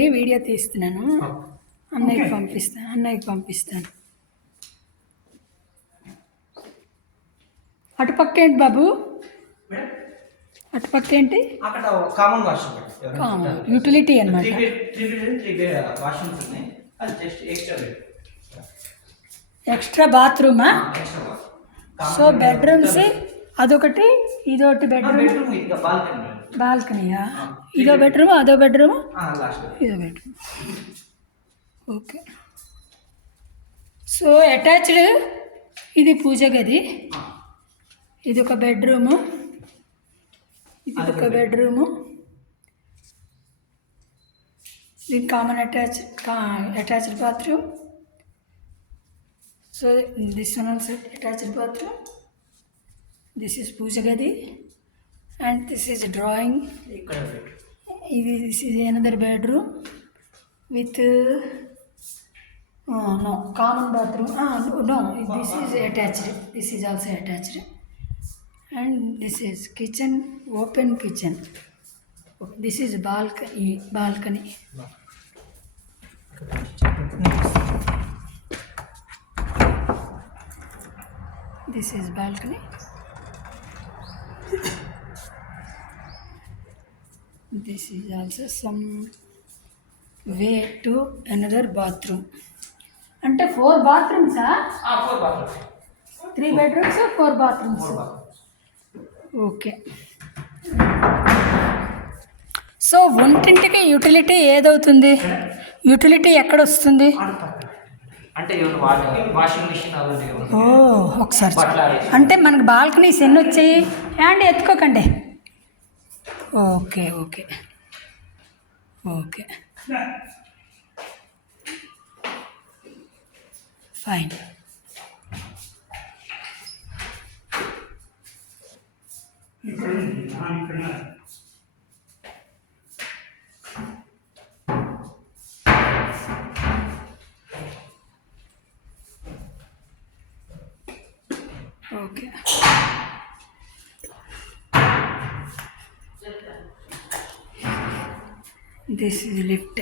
వీడియో తీస్తున్నాను. అన్నయ్యకి పంపిస్తాను. అటుపక్క ఏంటి బాబు? అటుపక్క ఏంటి? అక్కడ కామన్ వాష్రూమ్, యూటిలిటీ అన్నమాట. ఎక్స్ట్రా బాత్రూమా? సో బెడ్రూమ్స్ అదొకటి, ఇదొకటి బెడ్రూమ్, బాల్కనీయా? ఇదో బెడ్రూమ్, అదో బెడ్రూమ్, ఇదో బెడ్రూమ్. ఓకే. So attached. ఇది పూజ గది, ఇది ఒక బెడ్రూము, ఇది ఒక బెడ్రూము, దీని common attached bathroom. So this one also attached bathroom. This is పూజ గది and this is drawing. This is another bedroom with no common bathroom. No, this is attached. This is also attached. And this is kitchen, open kitchen. This is balcony. This is balcony. This is also some way to another bathroom. అంటే 4 bathrooms? 4 bathrooms. 3 bedrooms, 4 bathrooms. Okay. So వంటింటికి utility ఏదవుతుంది? Utility ఎక్కడ వస్తుంది? అంటే washing machine అలాంటి. ఒకసారి అంటే మనకు బాల్కనీస్ ఎన్ని వచ్చాయి? అండ్ ఎత్తుకోకండి. Okay okay okay fine. Okay. This is lift.